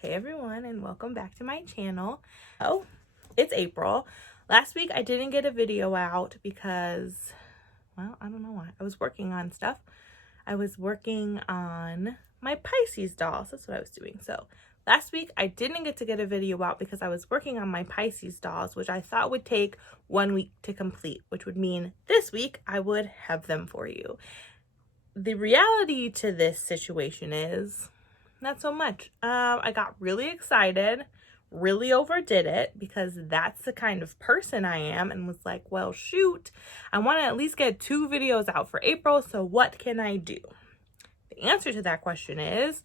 Hey everyone, and welcome back to my channel. Oh, it's April. Last week I didn't get a video out because, well, I don't know why. I was working on stuff. I was working on my Pisces dolls. That's what I was doing. So last week I didn't get to get a video out because I was working on my Pisces dolls, which I thought would take 1 week to complete, which would mean this week I would have them for you. The reality to this situation is not so much. I got really excited, really overdid it because that's the kind of person I am, and was like, well, shoot, I want to at least get 2 videos out for April, so what can I do? The answer to that question is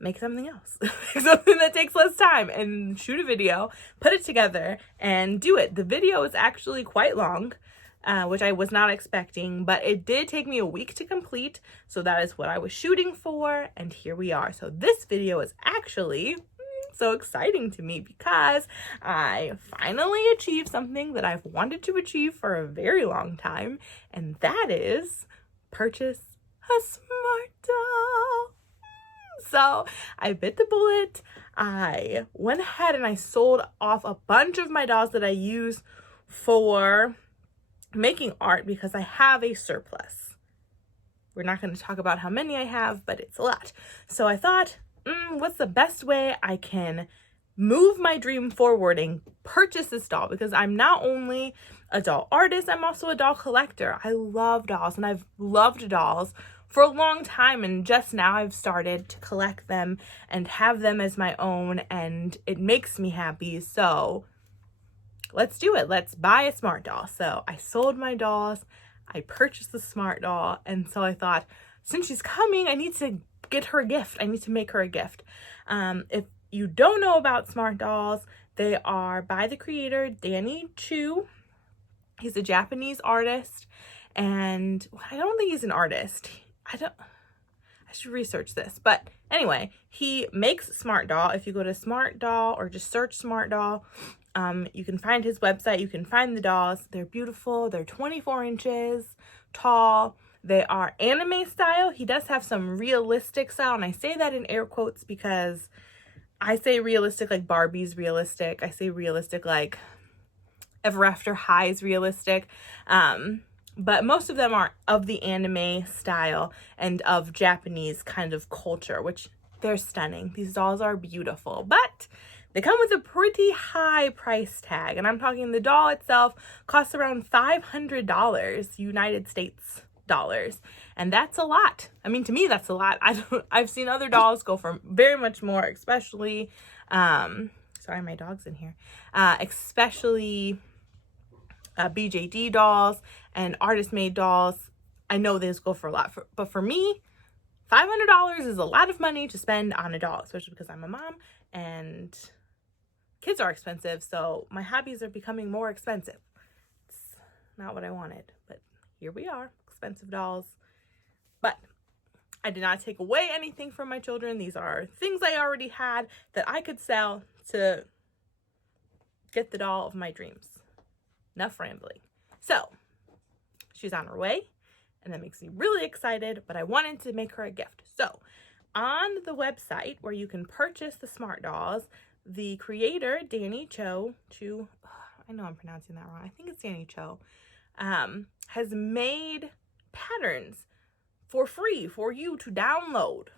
make something else. Something that takes less time and shoot a video, put it together, and do it. The video is actually quite long. Which I was not expecting, but it did take me a week to complete, so that is what I was shooting for, and here we are. So this video is actually so exciting to me because I finally achieved something that I've wanted to achieve for a very long time, and that is purchase a smart doll. So I bit the bullet. I went ahead and I sold off a bunch of my dolls that I use for making art because I have a surplus. We're not going to talk about how many I have, but it's a lot. So I thought, what's the best way I can move my dream forward and purchase this doll? Because I'm not only a doll artist, I'm also a doll collector. I love dolls, and I've loved dolls for a long time, and just now I've started to collect them and have them as my own, and it makes me happy. So let's do it. Let's buy a smart doll. So I sold my dolls. I purchased the smart doll. And so I thought, since she's coming, I need to get her a gift. I need to make her a gift. If you don't know about smart dolls, they are by the creator, Danny Chu. He's a Japanese artist. And I don't think he's an artist. I should research this. But anyway, he makes smart doll. If you go to smart doll or just search smart doll, you can find his website. You can find the dolls. They're beautiful. They're 24 inches tall. They are anime style. He does have some realistic style, and I say that in air quotes because I say realistic like Barbie's realistic. I say realistic like Ever After High's realistic. But most of them are of the anime style and of Japanese kind of culture, which they're stunning. These dolls are beautiful, but they come with a pretty high price tag. And I'm talking the doll itself costs around $500 United States dollars. And that's a lot. I mean, to me, that's a lot. I've seen other dolls go for very much more, especially, sorry, my dog's in here, especially BJD dolls and artist-made dolls. I know these go for a lot, but for me, $500 is a lot of money to spend on a doll, especially because I'm a mom and kids are expensive, so my hobbies are becoming more expensive. It's not what I wanted, but here we are, expensive dolls. But I did not take away anything from my children. These are things I already had that I could sell to get the doll of my dreams. Enough rambling. So she's on her way, and that makes me really excited, but I wanted to make her a gift. So on the website where you can purchase the smart dolls, the creator, Danny Cho, I know I'm pronouncing that wrong. I think it's Danny Cho, has made patterns for free for you to download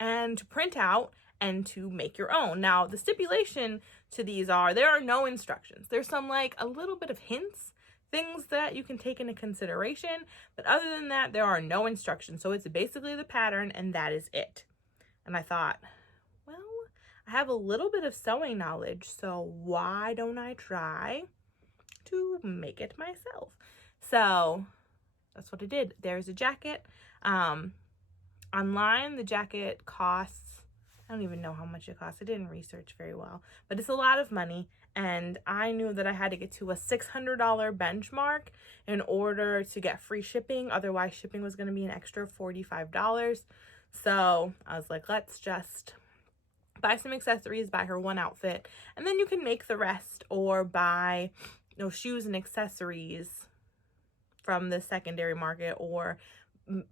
and to print out and to make your own. Now, the stipulation to these are there are no instructions. There's some like a little bit of hints, things that you can take into consideration, but other than that, there are no instructions. So it's basically the pattern, and that is it. And I thought, well, I have a little bit of sewing knowledge, so why don't I try to make it myself? So that's what I did. There's a jacket. Online, the jacket costs, I don't even know how much it costs. I didn't research very well, but it's a lot of money. And I knew that I had to get to a $600 benchmark in order to get free shipping. Otherwise, shipping was going to be an extra $45. So I was like, let's just buy some accessories, buy her one outfit, and then you can make the rest, or buy, shoes and accessories from the secondary market, or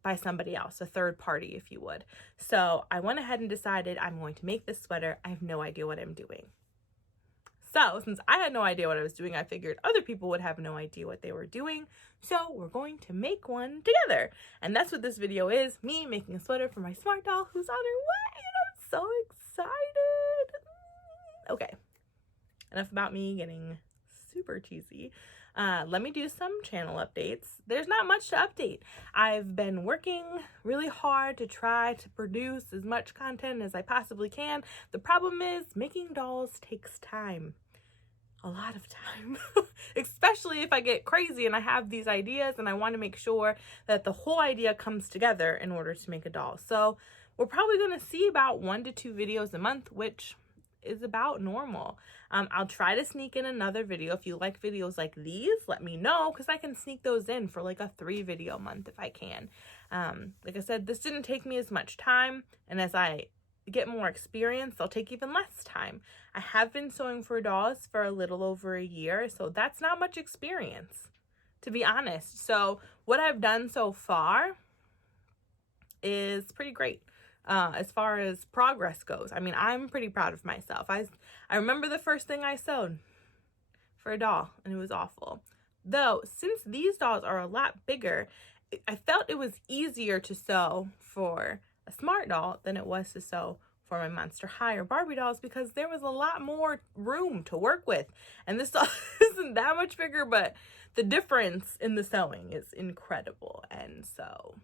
by somebody else, a third party, if you would. So I went ahead and decided I'm going to make this sweater. I have no idea what I'm doing. So since I had no idea what I was doing, I figured other people would have no idea what they were doing. So we're going to make one together. And that's what this video is, me making a sweater for my smart doll who's on her way. And I'm so excited. Okay, enough about me getting super cheesy. Let me do some channel updates. There's not much to update. I've been working really hard to try to produce as much content as I possibly can. The problem is making dolls takes time. A lot of time. Especially if I get crazy and I have these ideas and I want to make sure that the whole idea comes together in order to make a doll. So we're probably going to see about 1 to 2 videos a month, which is about normal. I'll try to sneak in another video. If you like videos like these, let me know, because I can sneak those in for like a 3 video month if I can. Like I said, this didn't take me as much time, and as I get more experience, they'll take even less time. I have been sewing for dolls for a little over a year, so that's not much experience, to be honest. So what I've done so far is pretty great. As far as progress goes. I mean, I'm pretty proud of myself. I remember the first thing I sewed for a doll, and it was awful. Though, since these dolls are a lot bigger, I felt it was easier to sew for a smart doll than it was to sew for my Monster High or Barbie dolls, because there was a lot more room to work with. And this doll isn't that much bigger, but the difference in the sewing is incredible. And so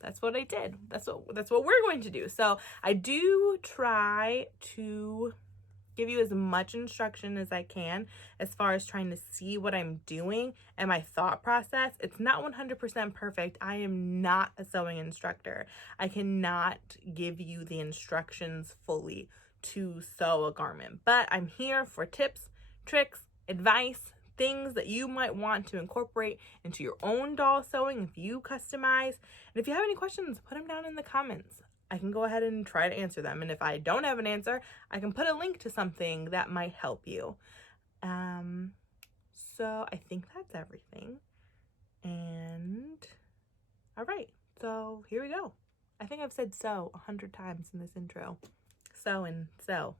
that's what I did. That's what we're going to do. So I do try to give you as much instruction as I can as far as trying to see what I'm doing and my thought process. It's not 100% perfect. I am not a sewing instructor. I cannot give you the instructions fully to sew a garment, but I'm here for tips, tricks, advice, things that you might want to incorporate into your own doll sewing if you customize. And if you have any questions, put them down in the comments. I can go ahead and try to answer them. And if I don't have an answer, I can put a link to something that might help you. So I think that's everything. And all right, so here we go. I think I've said so 100 times in this intro. So and so.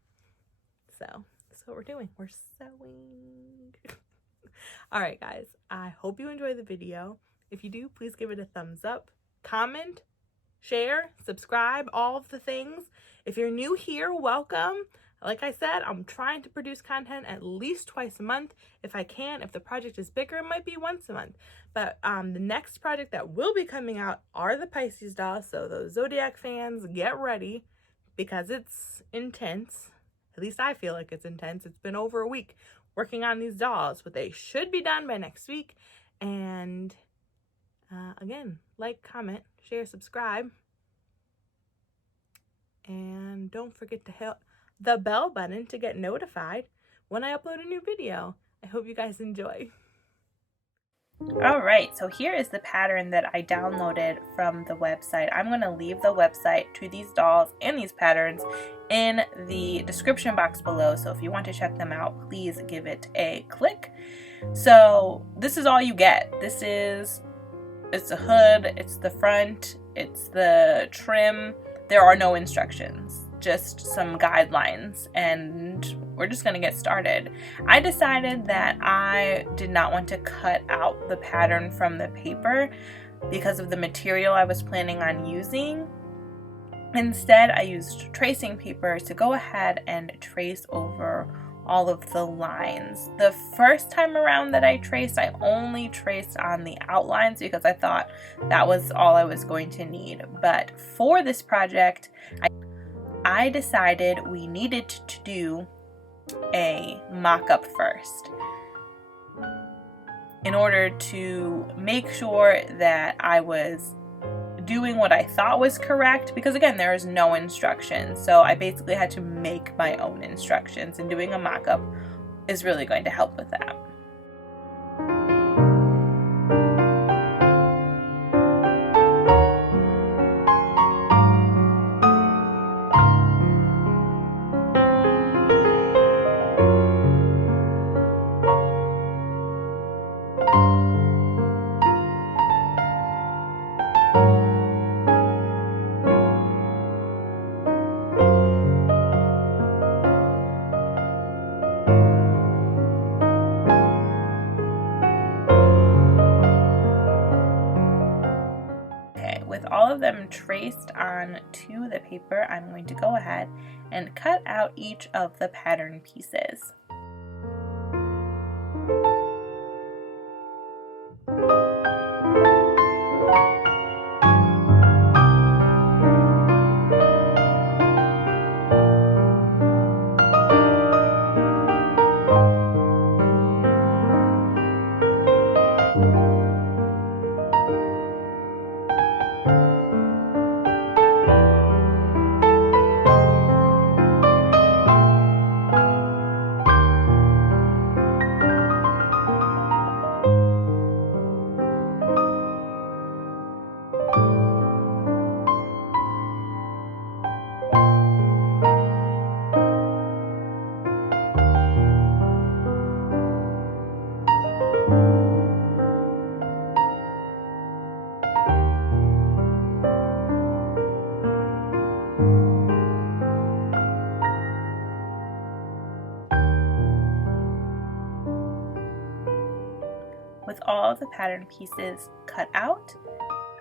So that's what we're doing. We're sewing. All right, guys, I hope you enjoy the video. If you do, please give it a thumbs up, comment, share, subscribe, all of the things. If you're new here, welcome. Like I said, I'm trying to produce content at least twice a month if I can. If the project is bigger, it might be once a month. But the next project that will be coming out are the Pisces dolls. So those Zodiac fans, get ready, because it's intense. At least I feel like it's intense. It's been over a week working on these dolls, but they should be done by next week. And again, like, comment, share, subscribe, and don't forget to hit the bell button to get notified when I upload a new video. I hope you guys enjoy. Alright, so here is the pattern that I downloaded from the website. I'm going to leave the website to these dolls and these patterns in the description box below, so if you want to check them out, please give it a click. So this is all you get. It's the hood, it's the front, it's the trim. There are no instructions, just some guidelines, and we're just going to get started. I decided that I did not want to cut out the pattern from the paper because of the material I was planning on using. Instead, I used tracing paper to go ahead and trace over all of the lines. The first time around that I traced, I only traced on the outlines because I thought that was all I was going to need. But for this project, I decided we needed to do a mock-up first in order to make sure that I was doing what I thought was correct, because again, there is no instructions. So I basically had to make my own instructions, and doing a mock-up is really going to help with that. traced on to the paper, I'm going to go ahead and cut out each of the pattern pieces. With all of the pattern pieces cut out,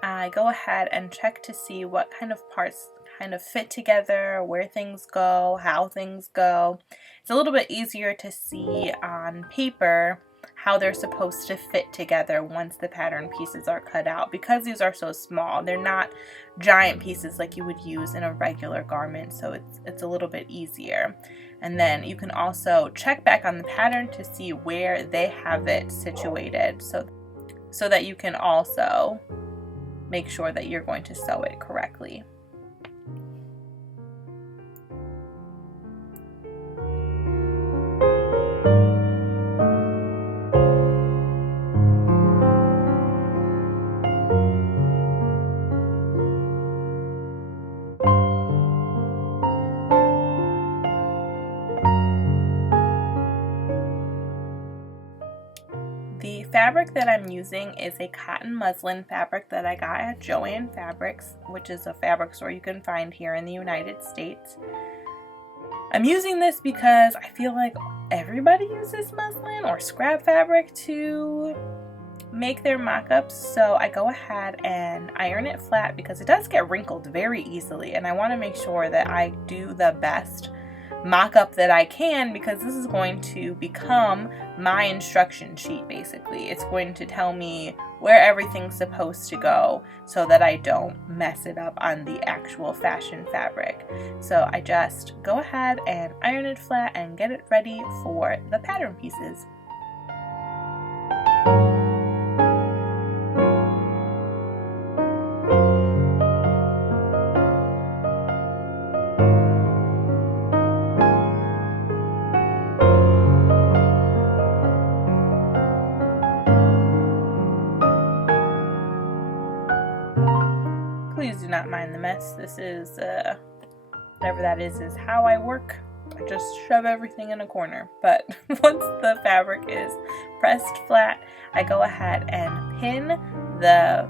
I go ahead and check to see what kind of parts kind of fit together, where things go, how things go. It's a little bit easier to see on paper how they're supposed to fit together once the pattern pieces are cut out, because these are so small. They're not giant pieces like you would use in a regular garment, so it's a little bit easier. And then you can also check back on the pattern to see where they have it situated, so that you can also make sure that you're going to sew it correctly. The fabric that I'm using is a cotton muslin fabric that I got at Joann Fabrics, which is a fabric store you can find here in the United States. I'm using this because I feel like everybody uses muslin or scrap fabric to make their mock-ups, so I go ahead and iron it flat because it does get wrinkled very easily, and I want to make sure that I do the best mock-up that I can, because this is going to become my instruction sheet. Basically, it's going to tell me where everything's supposed to go so that I don't mess it up on the actual fashion fabric. So I just go ahead and iron it flat and get it ready for the pattern pieces. Please do not mind the mess. This is, whatever that is how I work. I just shove everything in a corner. But once the fabric is pressed flat, I go ahead and pin the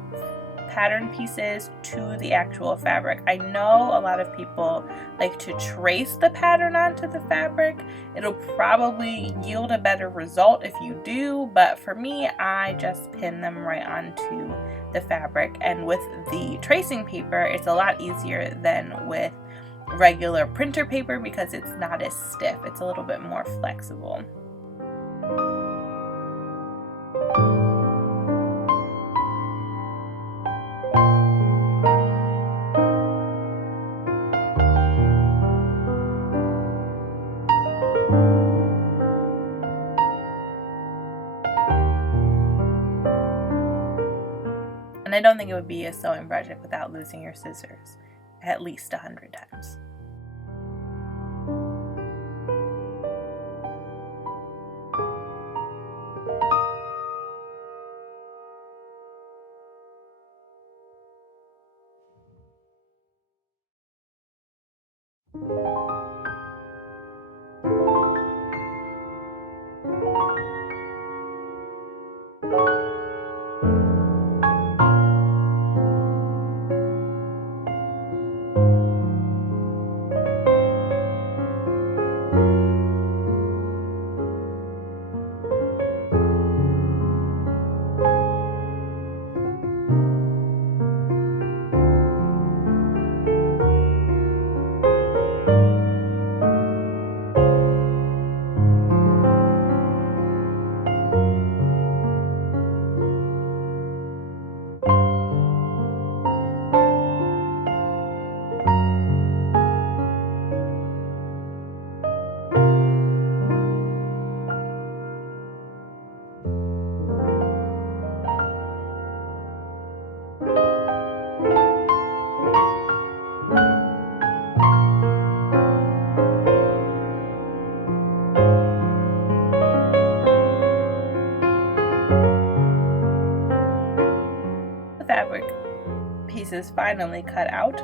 pattern pieces to the actual fabric. I know a lot of people like to trace the pattern onto the fabric. It'll probably yield a better result if you do, but for me, I just pin them right onto the fabric. And with the tracing paper, it's a lot easier than with regular printer paper because it's not as stiff. It's a little bit more flexible. And I don't think it would be a sewing project without losing your scissors at least 100 times. pieces finally cut out,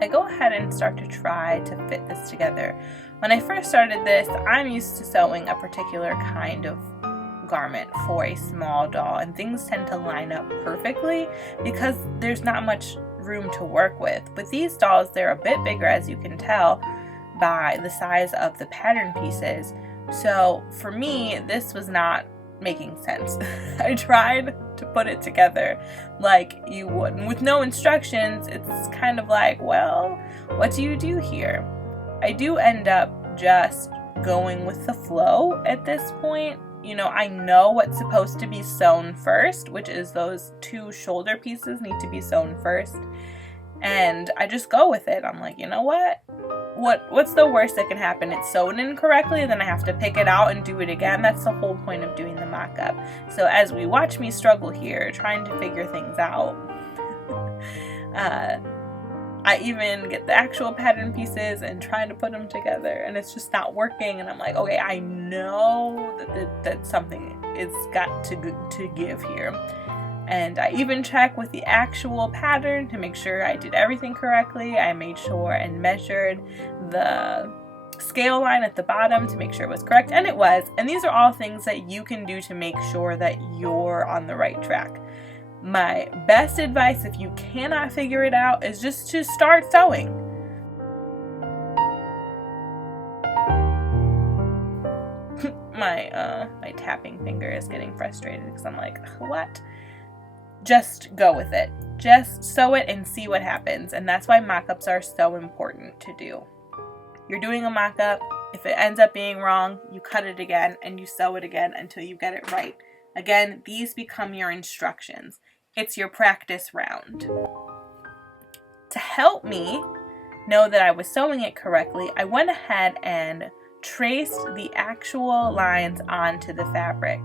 I go ahead and start to try to fit this together. When I first started this, I'm used to sewing a particular kind of garment for a small doll, and things tend to line up perfectly because there's not much room to work with. With these dolls, they're a bit bigger, as you can tell by the size of the pattern pieces. So for me, this was not making sense. I tried to put it together like you would, and with no instructions, it's kind of like, well, what do you do here? I do end up just going with the flow at this point. You know, I know what's supposed to be sewn first, which is those two shoulder pieces need to be sewn first. And I just go with it. I'm like, you know what? What's the worst that can happen? It's sewn incorrectly, and then I have to pick it out and do it again. That's the whole point of doing the mock-up. So as we watch me struggle here, trying to figure things out, I even get the actual pattern pieces and trying to put them together, and it's just not working. And I'm like, okay, I know that something is got to give here. And I even check with the actual pattern to make sure I did everything correctly. I made sure and measured the scale line at the bottom to make sure it was correct, and it was. And these are all things that you can do to make sure that you're on the right track. My best advice, if you cannot figure it out, is just to start sewing. My tapping finger is getting frustrated because I'm like, what? Just go with it. Just sew it and see what happens. And that's why mock-ups are so important to do. You're doing a mock-up. If it ends up being wrong, you cut it again and you sew it again until you get it right. Again, these become your instructions. It's your practice round. To help me know that I was sewing it correctly, I went ahead and traced the actual lines onto the fabric.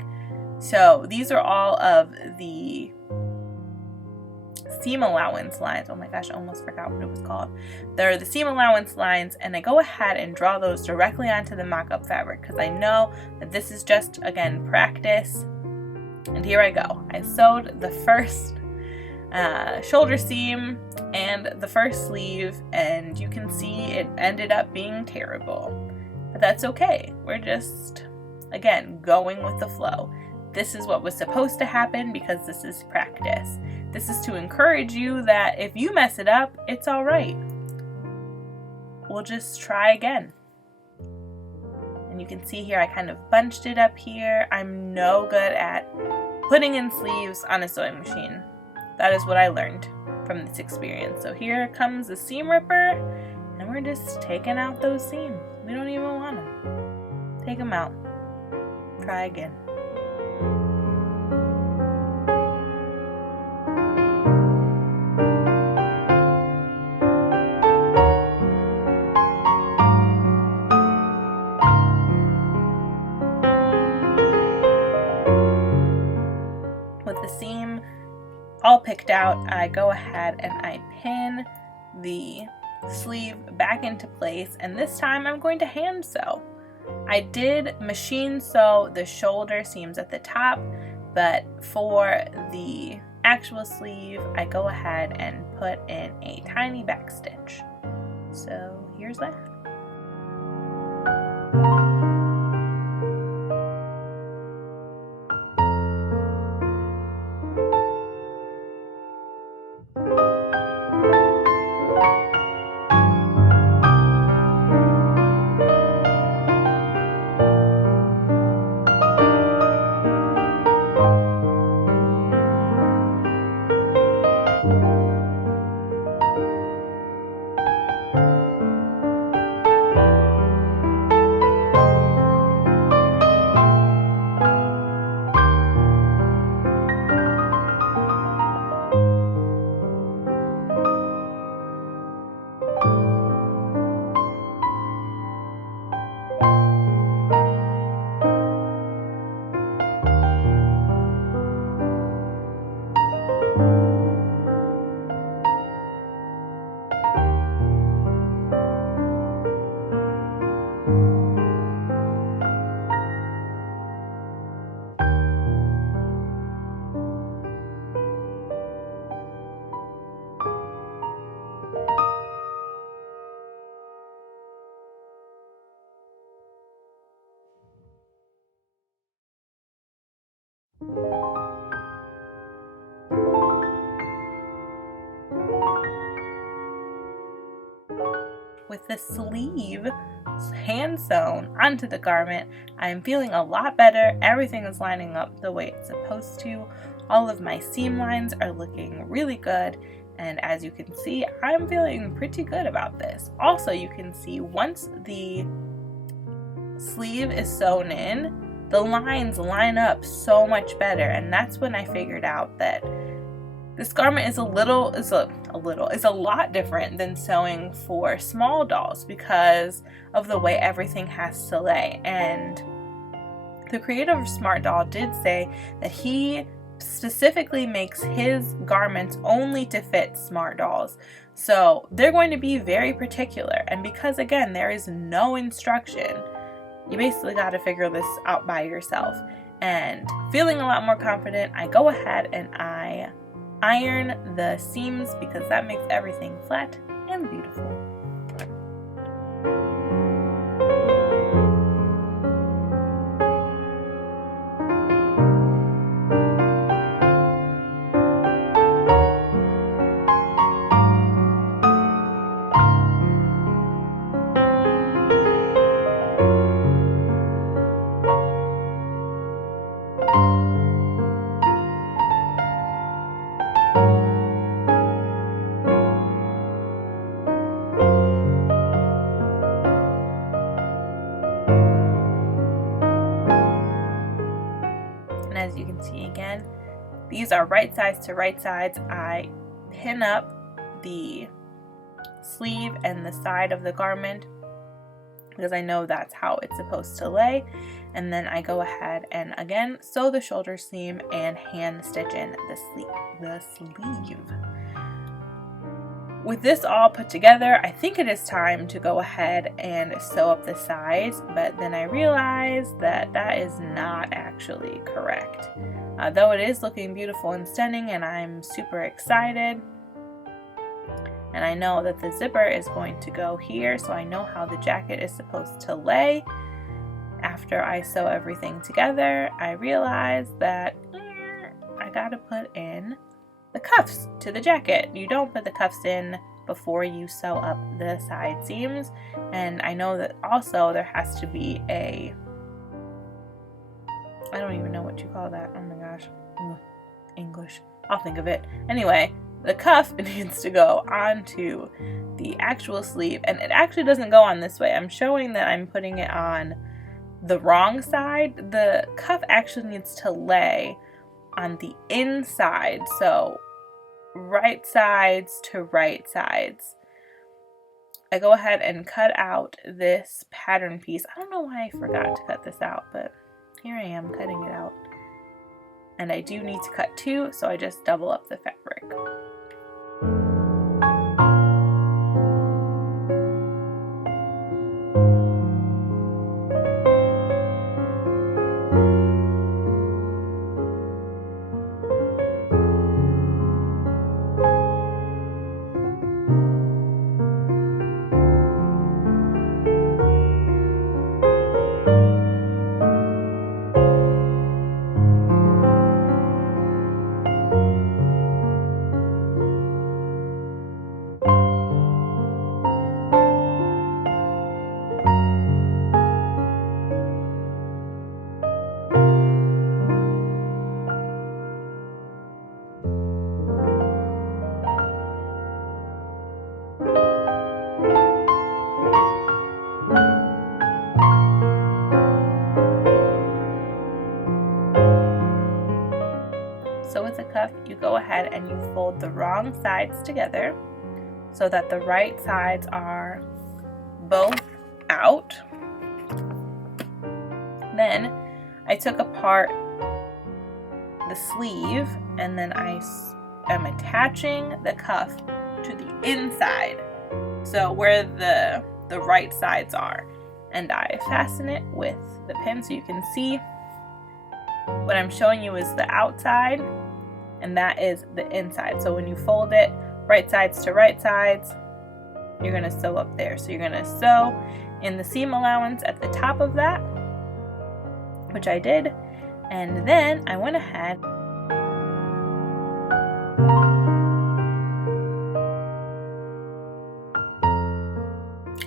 So these are all of the seam allowance lines. Oh my gosh, I almost forgot what it was called. They're the seam allowance lines, and I go ahead and draw those directly onto the mock-up fabric because I know that this is just, again, practice. And here I go. I sewed the first shoulder seam and the first sleeve, and you can see it ended up being terrible. But that's okay. We're just, again, going with the flow. This is what was supposed to happen because this is practice. This is to encourage you that if you mess it up, it's all right. We'll just try again. And you can see here I kind of bunched it up here. I'm no good at putting in sleeves on a sewing machine. That is what I learned from this experience. So here comes the seam ripper, and we're just taking out those seams. We don't even want them. Take them out. Try again. With the seam all picked out, I go ahead and I pin the sleeve back into place, and this time I'm going to hand sew. I did machine sew the shoulder seams at the top, but for the actual sleeve I go ahead and put in a tiny back stitch. So here's that. with the sleeve hand sewn onto the garment. I'm feeling a lot better. Everything is lining up the way it's supposed to. All of my seam lines are looking really good. And as you can see, I'm feeling pretty good about this. Also, you can see once the sleeve is sewn in, the lines line up so much better. And that's when I figured out that this garment is a lot different than sewing for small dolls because of the way everything has to lay. And the creator of Smart Doll did say that he specifically makes his garments only to fit smart dolls. So they're going to be very particular. And because, again, there is no instruction, you basically got to figure this out by yourself. And feeling a lot more confident, I go ahead and I iron the seams because that makes everything flat and beautiful. And as you can see again, these are right sides to right sides. I pin up the sleeve and the side of the garment because I know that's how it's supposed to lay. And then I go ahead and again sew the shoulder seam and hand stitch in the sleeve. With this all put together, I think it is time to go ahead and sew up the sides, but then I realized that that is not actually correct. Though it is looking beautiful and stunning and I'm super excited, and I know that the zipper is going to go here, so I know how the jacket is supposed to lay. After I sew everything together, I realized that I gotta put in the cuffs to the jacket. You don't put the cuffs in before you sew up the side seams. And I know that also there has to be I don't even know what you call that. Oh my gosh. English. I'll think of it. Anyway, the cuff needs to go onto the actual sleeve, and it actually doesn't go on this way. I'm showing that I'm putting it on the wrong side. The cuff actually needs to lay on the inside, so right sides to right sides. I go ahead and cut out this pattern piece. I don't know why I forgot to cut this out, but here I am cutting it out. And I do need to cut two, so I just double up the fabric. So with the cuff, you go ahead and you fold the wrong sides together so that the right sides are both out. Then I took apart the sleeve and then I am attaching the cuff to the inside, so where the right sides are, and I fasten it with the pin. So you can see what I'm showing you is the outside and that is the inside. So when you fold it right sides to right sides, you're going to sew up there. So you're going to sew in the seam allowance at the top of that, which I did, and then I went ahead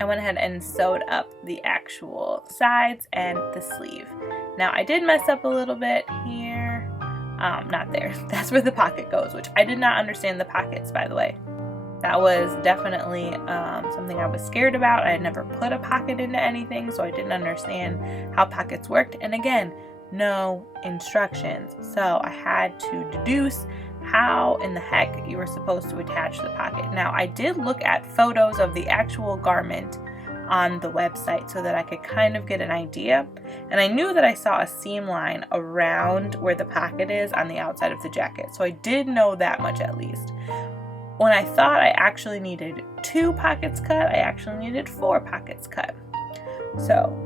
I went ahead and sewed up the actual sides and the sleeve. Now I did mess up a little bit here. Not there. That's where the pocket goes, which I did not understand the pockets, by the way. That was definitely something I was scared about. I had never put a pocket into anything, so I didn't understand how pockets worked. And again, no instructions. So I had to deduce how in the heck you were supposed to attach the pocket. Now, I did look at photos of the actual garment on the website so that I could kind of get an idea. And I knew that I saw a seam line around where the pocket is on the outside of the jacket. So I did know that much at least. When I thought I actually needed 2 pockets cut, I actually needed 4 pockets cut. So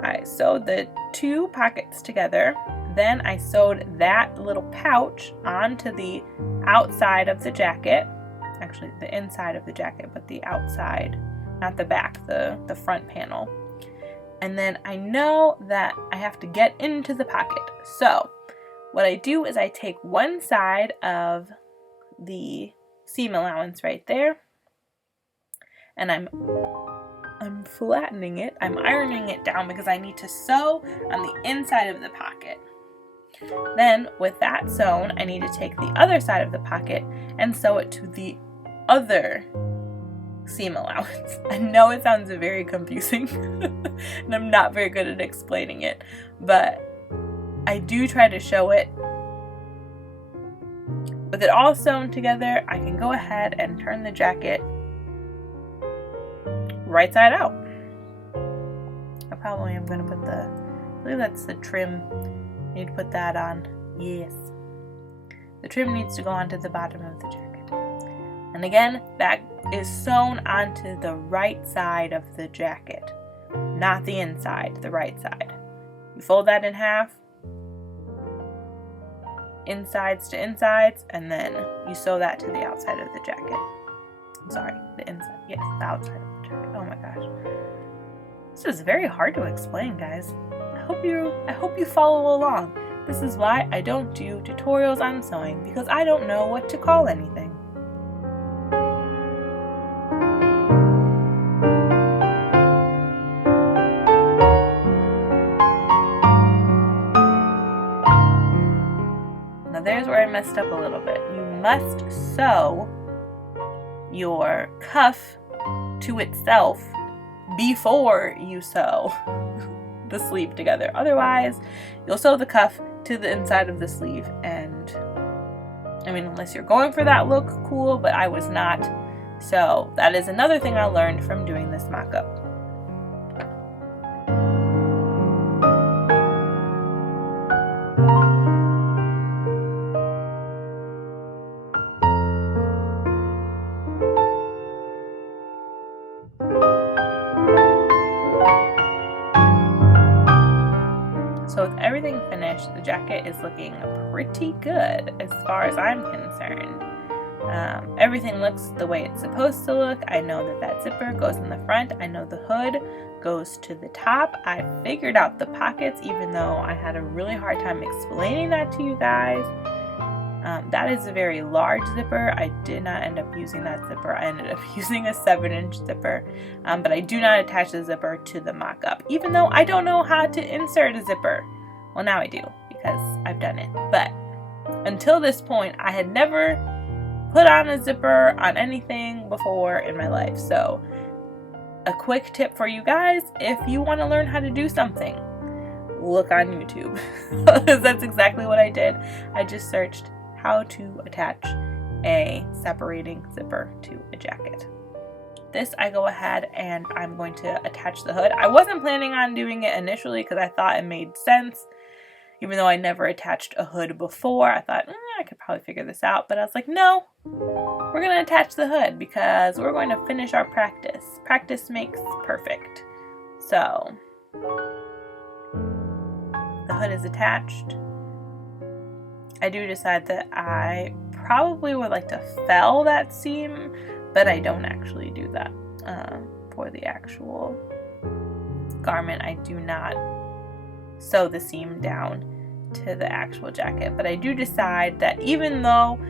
I sewed the 2 pockets together. Then I sewed that little pouch onto the outside of the jacket. Actually, the inside of the jacket, but the outside, not the back, the front panel. And then I know that I have to get into the pocket. So what I do is I take one side of the seam allowance right there, and I'm flattening it. I'm ironing it down because I need to sew on the inside of the pocket. Then with that sewn, I need to take the other side of the pocket and sew it to the other seam allowance. I know it sounds very confusing and I'm not very good at explaining it, but I do try to show it. With it all sewn together, I can go ahead and turn the jacket right side out. I probably am going to put I believe that's the trim. I need to put that on. Yes. The trim needs to go onto the bottom of the jacket. And again, that is sewn onto the right side of the jacket, not the inside, the right side. You fold that in half, insides to insides, and then you sew that to the outside of the jacket. I'm sorry, the inside. Yes, the outside of the jacket. Oh my gosh. This is very hard to explain, guys. I hope you follow along. This is why I don't do tutorials on sewing, because I don't know what to call anything. Now there's where I messed up a little bit. You must sew your cuff to itself before you sew the sleeve together. Otherwise, you'll sew the cuff to the inside of the sleeve, and I mean, unless you're going for that look, cool, but I was not. So that is another thing I learned from doing this mock-up. So with everything finished, the jacket is looking pretty good as far as I'm concerned. Everything looks the way it's supposed to look. I know that that zipper goes in the front. I know the hood goes to the top. I figured out the pockets, even though I had a really hard time explaining that to you guys. That is a very large zipper. I did not end up using that zipper. I ended up using a 7-inch zipper, but I do not attach the zipper to the mock-up, even though I don't know how to insert a zipper. Well, now I do, because I've done it. But until this point, I had never put on a zipper on anything before in my life. So a quick tip for you guys, if you want to learn how to do something, look on YouTube. Because that's exactly what I did. I just searched how to attach a separating zipper to a jacket. This, I go ahead and I'm going to attach the hood. I wasn't planning on doing it initially because I thought it made sense. Even though I never attached a hood before, I thought, I could probably figure this out. But I was like, no, we're going to attach the hood because we're going to finish our practice. Practice makes perfect. So the hood is attached. I do decide that I probably would like to fell that seam, but I don't actually do that for the actual garment. I do not sew the seam down to the actual jacket, but I do decide that even though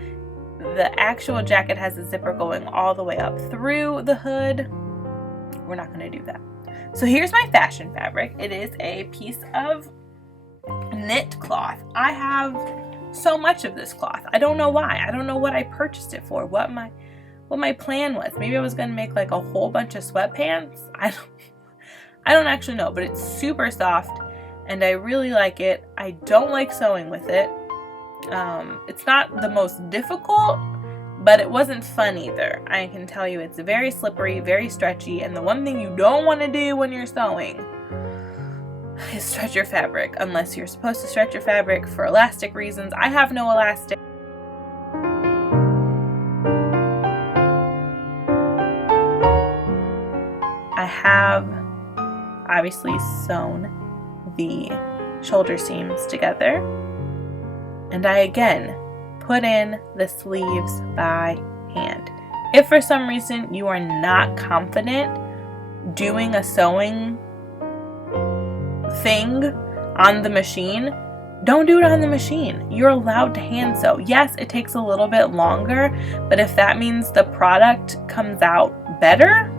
the actual jacket has a zipper going all the way up through the hood, we're not going to do that. So here's my fashion fabric. It is a piece of knit cloth. I have so much of this cloth. I don't know why. I don't know what I purchased it for, what my plan was. Maybe I was going to make like a whole bunch of sweatpants. I don't actually know, but it's super soft and I really like it. I don't like sewing with it. It's not the most difficult, but it wasn't fun either. I can tell you it's very slippery, very stretchy, and the one thing you don't want to do when you're sewing is stretch your fabric, unless you're supposed to stretch your fabric for elastic reasons. I have no elastic. I have obviously sewn the shoulder seams together, and I again put in the sleeves by hand. If for some reason you are not confident doing a sewing thing on the machine, don't do it on the machine. You're allowed to hand sew. Yes, it takes a little bit longer, but if that means the product comes out better,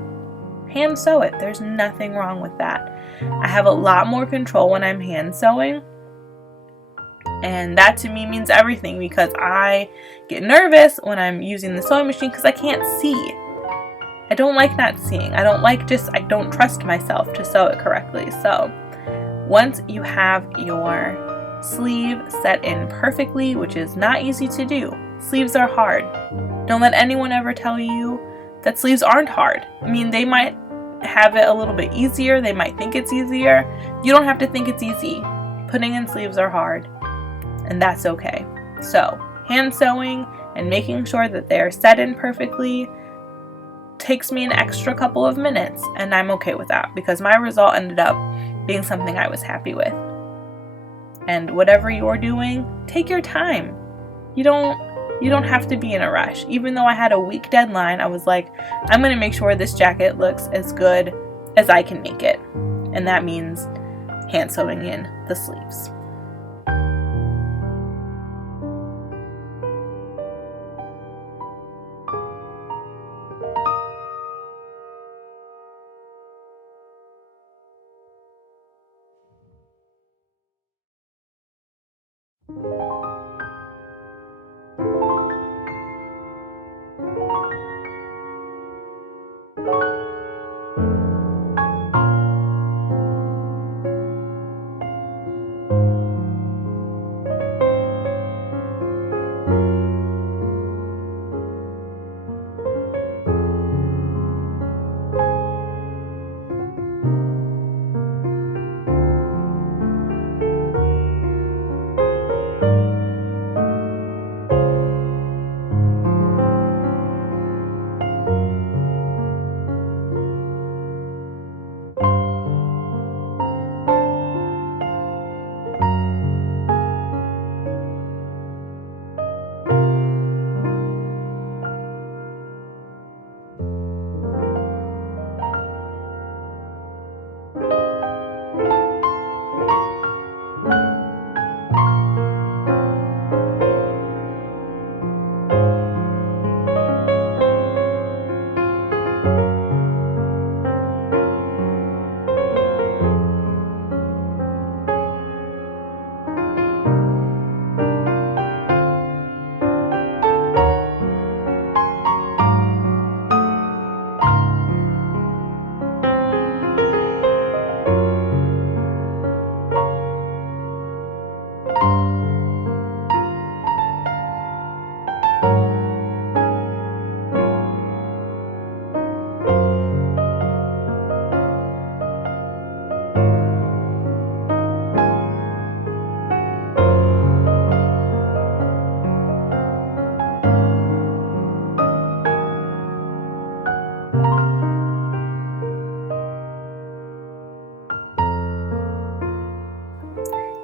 hand sew it. There's nothing wrong with that. I have a lot more control when I'm hand sewing, and that to me means everything, because I get nervous when I'm using the sewing machine because I can't see. I don't like not seeing. I don't trust myself to sew it correctly. So once you have your sleeve set in perfectly, which is not easy to do, sleeves are hard. Don't let anyone ever tell you that sleeves aren't hard. I mean, they might have it a little bit easier. They might think it's easier. You don't have to think it's easy. Putting in sleeves are hard, and that's okay. So hand sewing and making sure that they're set in perfectly takes me an extra couple of minutes, and I'm okay with that because my result ended up being something I was happy with. And whatever you're doing, take your time. You don't have to be in a rush. Even though I had a week deadline, I was like, I'm going to make sure this jacket looks as good as I can make it. And that means hand sewing in the sleeves.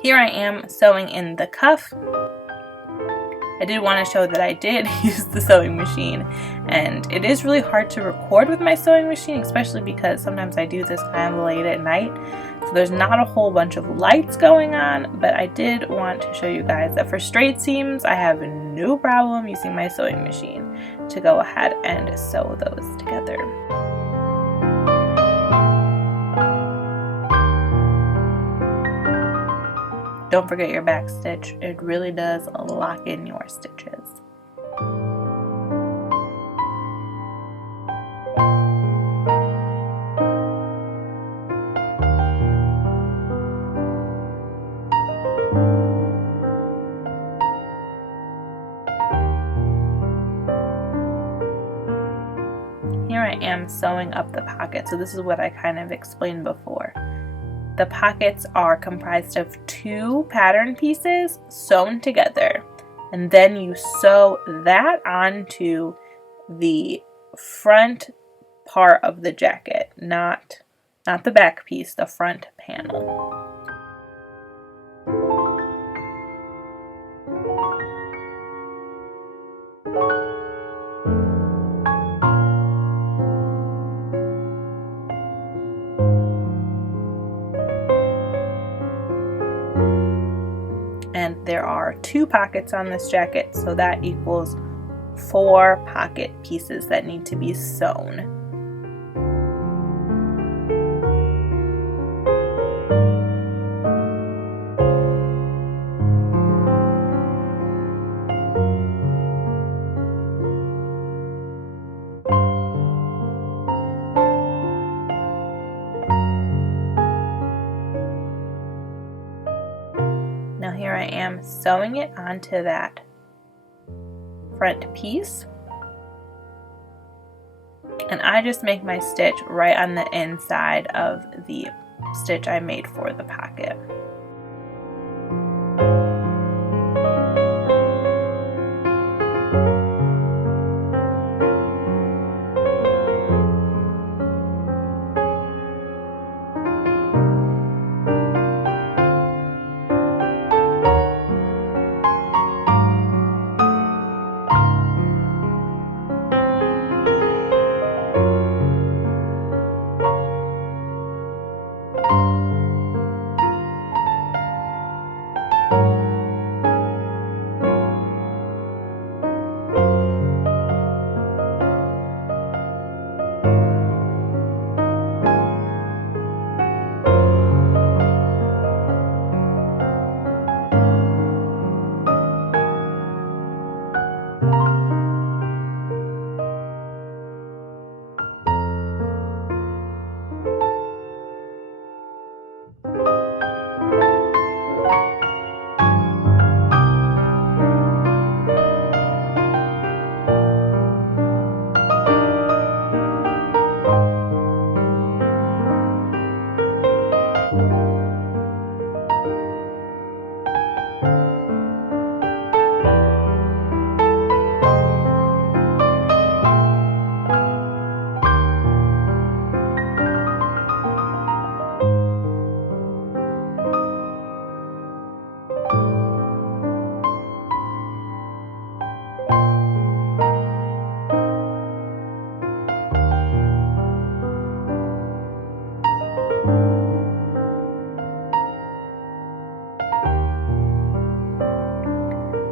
Here I am sewing in the cuff. I did want to show that I did use the sewing machine, and it is really hard to record with my sewing machine, especially because sometimes I do this kind of late at night, so there's not a whole bunch of lights going on, but I did want to show you guys that for straight seams I have no problem using my sewing machine to go ahead and sew those together. don't forget your back stitch. It really does lock in your stitches. Here I am sewing up the pocket. So this is what I kind of explained before. The pockets are comprised of 2 pattern pieces sewn together, and then you sew that onto the front part of the jacket, not the back piece, the front panel. And there are 2 pockets on this jacket, so that equals 4 pocket pieces that need to be sewn. Now here I am sewing it onto that front piece, and I just make my stitch right on the inside of the stitch I made for the pocket.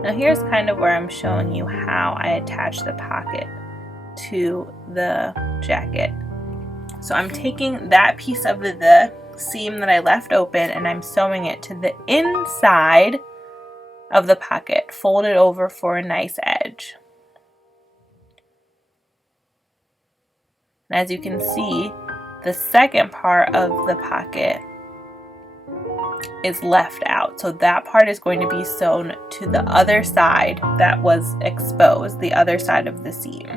Now here's kind of where I'm showing you how I attach the pocket to the jacket. So I'm taking that piece of the seam that I left open and I'm sewing it to the inside of the pocket, folded over for a nice edge. And as you can see, the second part of the pocket is left out. So that part is going to be sewn to the other side that was exposed, the other side of the seam.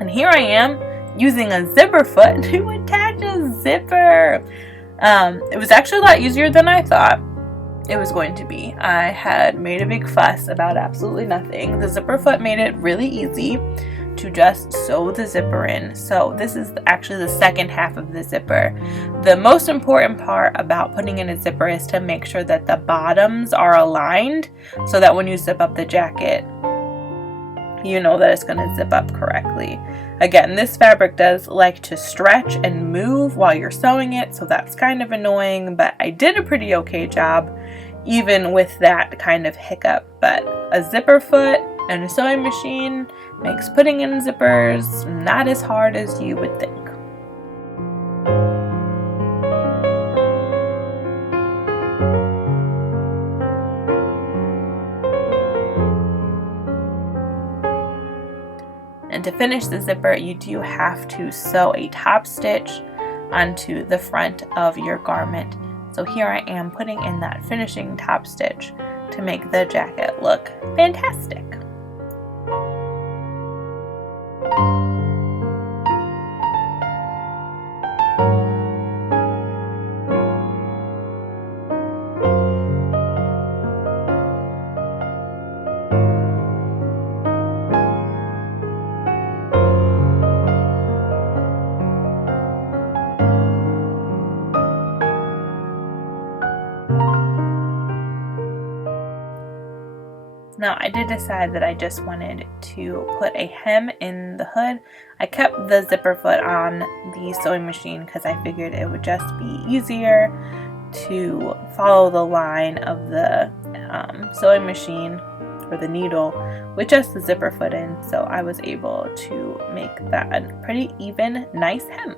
And here I am using a zipper foot to attach a zipper. It was actually a lot easier than I thought it was going to be. I had made a big fuss about absolutely nothing. The zipper foot made it really easy to just sew the zipper in. So this is actually the second half of the zipper. The most important part about putting in a zipper is to make sure that the bottoms are aligned so that when you zip up the jacket, you know that it's going to zip up correctly. Again, this fabric does like to stretch and move while you're sewing it, so that's kind of annoying, but I did a pretty okay job even with that kind of hiccup. But a zipper foot and a sewing machine makes putting in zippers not as hard as you would think. And to finish the zipper, you do have to sew a top stitch onto the front of your garment. So here I am putting in that finishing top stitch to make the jacket look fantastic. Now I did decide that I just wanted to put a hem in the hood. I kept the zipper foot on the sewing machine because I figured it would just be easier to follow the line of the sewing machine or the needle with just the zipper foot in, so I was able to make that a pretty even, nice hem.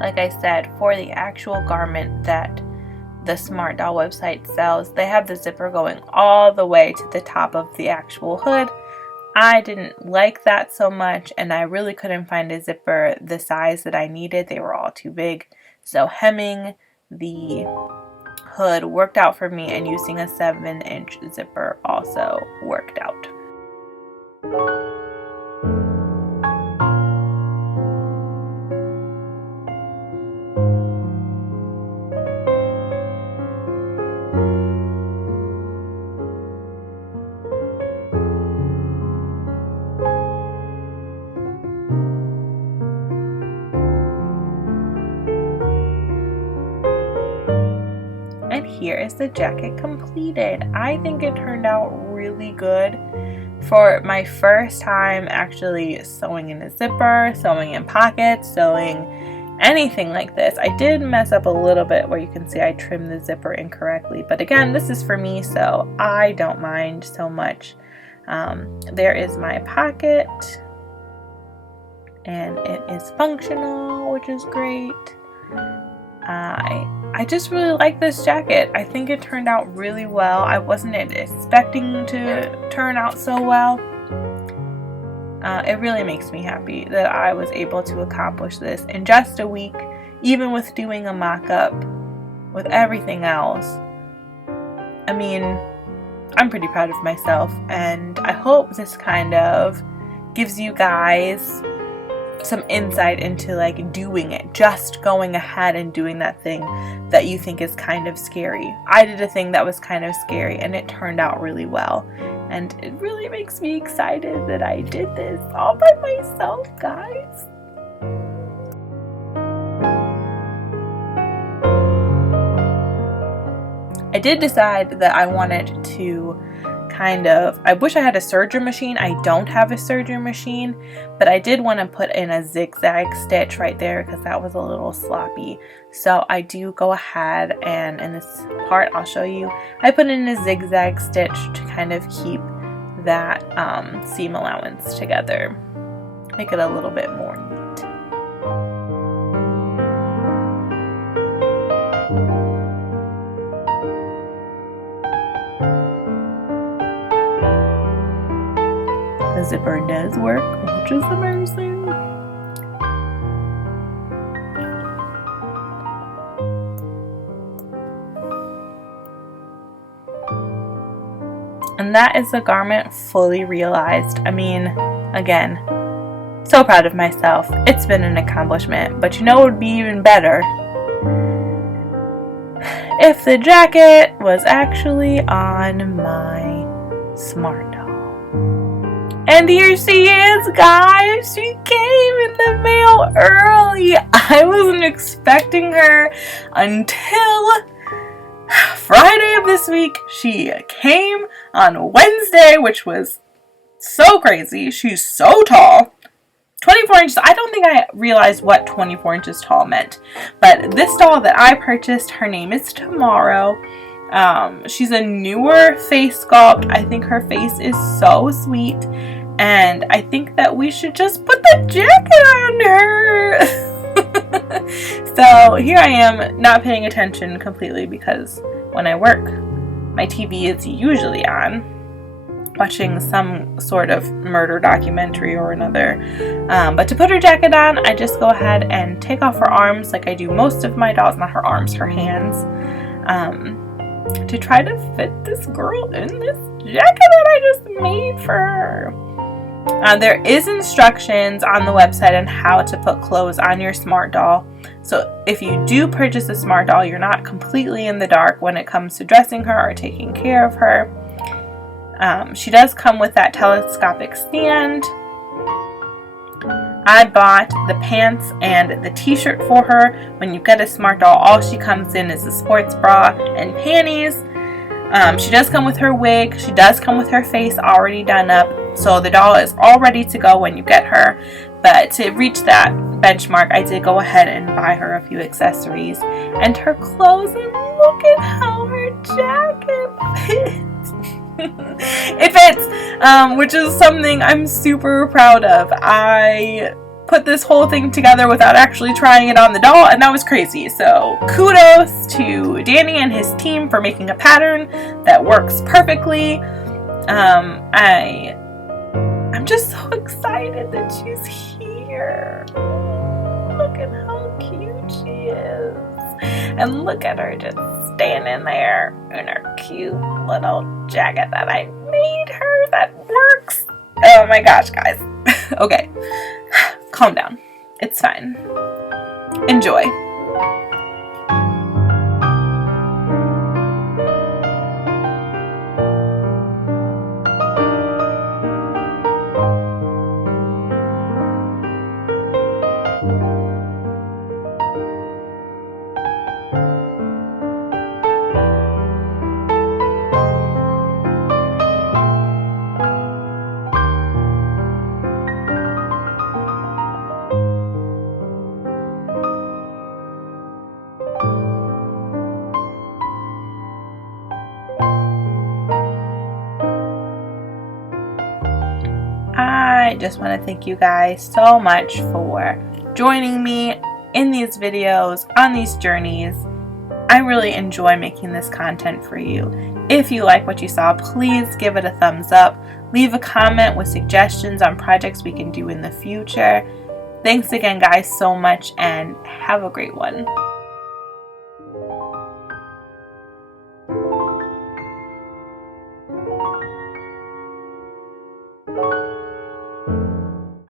Like I said, for the actual garment that the Smart Doll website sells, they have the zipper going all the way to the top of the actual hood. I didn't like that so much, and I really couldn't find a zipper the size that I needed. They were all too big. So hemming the hood worked out for me, and using a 7-inch zipper also worked out. And here is the jacket completed. I think it turned out really good for my first time actually sewing in a zipper, sewing in pockets, sewing anything like this. I did mess up a little bit where you can see I trimmed the zipper incorrectly, but again, this is for me, so I don't mind so much. There is my pocket, and it is functional, which is great. I just really like this jacket. I think it turned out really well. I wasn't expecting to turn out so well. It really makes me happy that I was able to accomplish this in just a week, even with doing a mock-up with everything else. I mean, I'm pretty proud of myself, and I hope this kind of gives you guys some insight into like doing it, just going ahead and doing that thing that you think is kind of scary. I did a thing that was kind of scary and it turned out really well, and it really makes me excited that I did this all by myself, guys. I did decide that I wanted to I wish I had a serger machine. I don't have a serger machine, but I did want to put in a zigzag stitch right there because that was a little sloppy. So I do go ahead, and in this part I'll show you, I put in a zigzag stitch to kind of keep that seam allowance together, make it a little bit more neat. The zipper does work, which is amazing. And that is the garment fully realized. I mean, again, so proud of myself. It's been an accomplishment, but you know what would be even better? If the jacket was actually on my Smart Doll. And here she is, guys. She came in the mail early. I wasn't expecting her until Friday of this week, she came on Wednesday, which was so crazy. She's so tall. 24 inches. I don't think I realized what 24 inches tall meant. But this doll that I purchased, her name is Tomorrow. She's a newer face sculpt. I think her face is so sweet. And I think that we should just put the jacket on her. So here I am, not paying attention completely because when I work, my TV is usually on, watching some sort of murder documentary or another. But to put her jacket on, I just go ahead and take off her arms like I do most of my dolls, not her arms, her hands, to try to fit this girl in this jacket that I just made for her. There is instructions on the website on how to put clothes on your smart doll. So if you do purchase a smart doll, you're not completely in the dark when it comes to dressing her or taking care of her. She does come with that telescopic stand. I bought the pants and the t-shirt for her. When you get a smart doll, all she comes in is a sports bra and panties. She does come with her wig. She does come with her face already done up. So the doll is all ready to go when you get her. But to reach that benchmark, I did go ahead and buy her a few accessories and her clothes. And look at how her jacket fits. It fits, which is something I'm super proud of. I put this whole thing together without actually trying it on the doll, and that was crazy. So kudos to Danny and his team for making a pattern that works perfectly. I'm just so excited that she's here. Look at how cute she is. And look at her just standing there in her cute little jacket that I made her that works. Oh my gosh, guys. Okay. Calm down. It's fine. Enjoy. I just want to thank you guys so much for joining me in these videos, on these journeys. I really enjoy making this content for you. If you like what you saw, please give it a thumbs up. Leave a comment with suggestions on projects we can do in the future. Thanks again, guys, so much, and have a great one.